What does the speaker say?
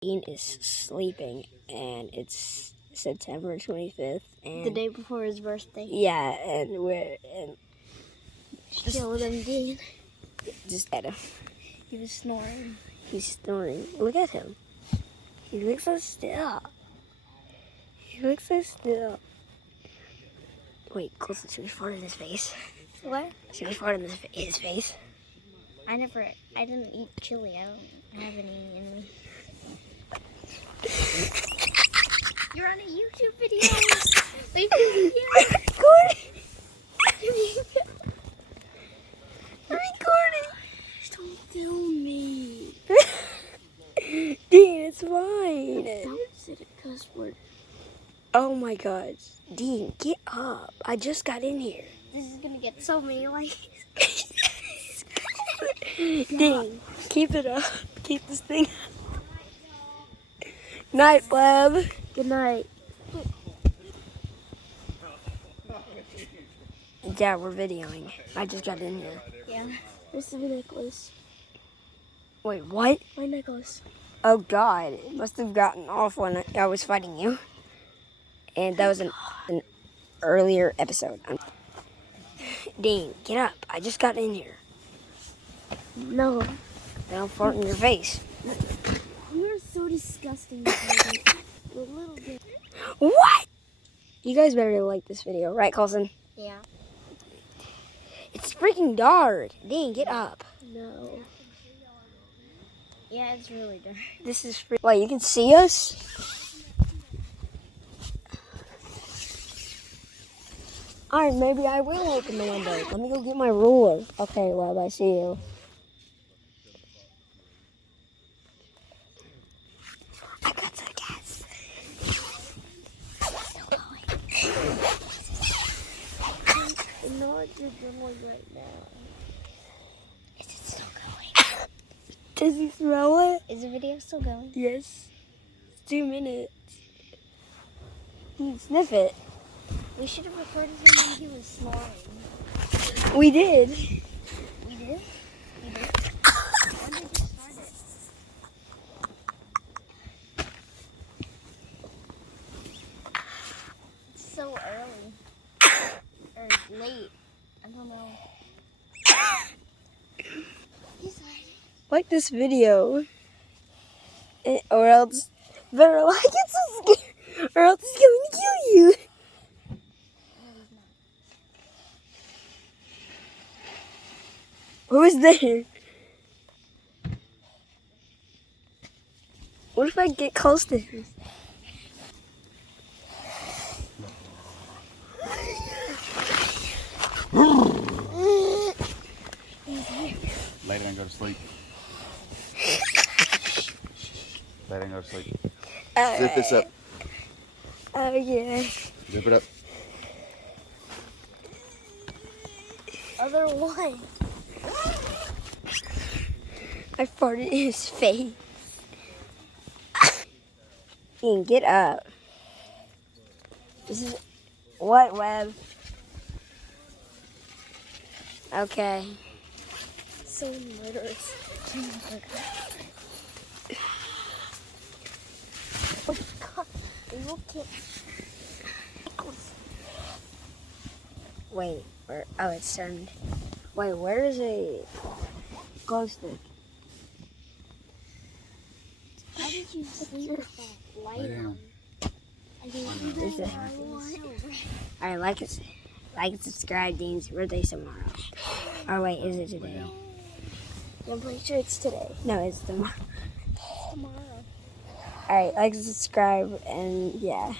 Dean is sleeping, and it's September 25th, and the day before his birthday. Yeah, and we're Chill with him, Dean. just at him. He was snoring. He's snoring. Look at him. He looks so still. He looks so still. Wait, Colson, should we fart in his face? What? Should we fart in his face? I didn't eat chili. I haven't eaten in me. You're on a YouTube video. I'm recording. Don't film me. Dean, it's fine. That was a cuss word. Oh my gosh. Dean, get up. I just got in here. This is gonna get so many likes. Dean, keep it up. Keep this thing up. Night, Lab. Good night. Yeah, we're videoing. I just got in here. Yeah. Where's the necklace? Wait, what? My necklace. Oh God, it must have gotten off when I was fighting you. And that was an earlier episode. Dean, get up. I just got in here. No. Then I'll fart in your face. You are so disgusting. A little bit. What? You guys better like this video, right, Colson? Yeah. It's freaking dark. Dean, get up. No. Yeah, it's really dark. This is Wait, you can see us? Alright, maybe I will open the window. Let me go get my ruler. Okay, Lab, I see you. I got some gas. Still going. I know what you're doing right now. Is it still going? Does he smell it? Is the video still going? Yes. It's 2 minutes. Sniff it. We should have recorded him when he was snoring. We did. We did? We did? When did you start it? It's so early. Or late. I don't know. He's hiding. Like this video. Or else better like it so scared. Or else it's going to kill you. No, he's not. Who is there? What if I get close to him? Lay down and go to sleep. Lay down and go to sleep. Zip this up. Oh, yeah. Zip it up. Other one. I farted in his face. Ian, get up. This is... What, Web? Okay. So murderous. Oh God! Look at. Wait, where? Oh, it's turned. Wait, where is a glow stick? How did you sleep with that light Lay down. on? I didn't Is it? Alright, like and subscribe. Dean's birthday tomorrow. Oh wait, is it today? I'm pretty sure it's today. No, it's tomorrow. Tomorrow. Alright, like and subscribe, and yeah.